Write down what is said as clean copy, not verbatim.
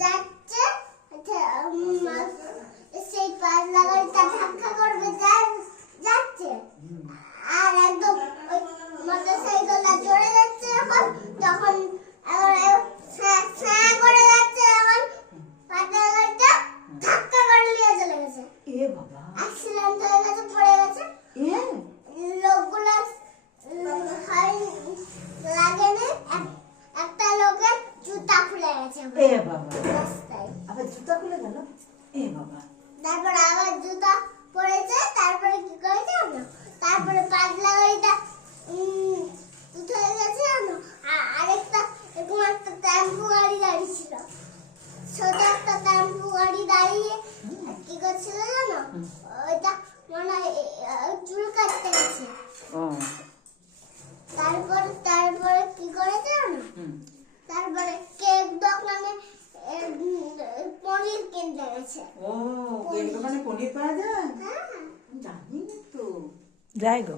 যাচ্ছে সেই পাতলা গাড়িটা ধাক্কা করবে যাচ্ছে আর একদম ওই মোটরসাইকেলটা জোরে যাচ্ছে তখন করে যাচ্ছে এখন পাতলা গাড়িটা ধাক্কা করে নিয়ে চলে গেছে। এ বাবা, অ্যাক্সিডেন্ট হয়ে গেছে, পড়ে গেছে। লোকগুলো লাগেনি, একটা লোকের জুতা খুলে গেছে রাস্তায়। আবার জুতা খুলে গেল। এ বাবা, তারপর আবার জুতা পড়েছে। তারপরে কি করেছে জানো? তারপরে পাতলা গাড়িটা উঠে গেছে জানো। আরেকটা এরকম একটা টেম্পু গাড়ি দাঁড়িয়েছিল, ছোট একটা টেম্পু গাড়ি দাঁড়িয়ে কি করছিল জানো? ওইটা মনে হয় চুল কাটতে গেছে। তারপরে কি করেছে জানো? তারপরে কেক দোকানে পনির কিনতে গেছে। ও, কেক দোকানে পনির পাওয়া যায়? হ্যাঁ, জানি না তো। যাই গো।